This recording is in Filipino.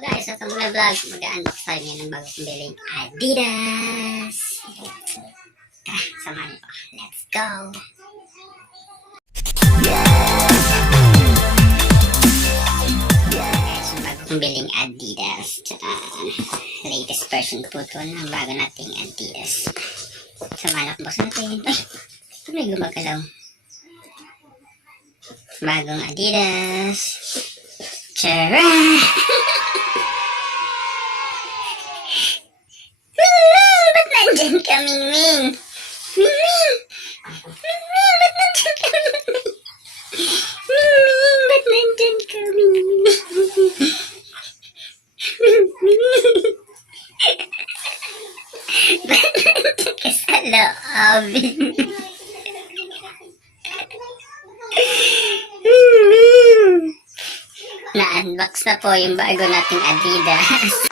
guys, welcome to my vlog. Mag-unbox tayo ngayon ng bago kong biling Adidas. Samahan niyo pa. Let's go! Guys, yung bago kong biling Adidas. Latest version po ito ng bago nating Adidas. Samahan niyo buksan natin. Ay, ito may gumagalaw. Bagong Adidas. Tara! Ba't nandyan ka, Ming? Ming! Ba't nandyan ka, Ming? Ba't nandyan ka, Ming? Ba't nandyan ka sa loob? Na-unbox na po yung bago nating Adidas.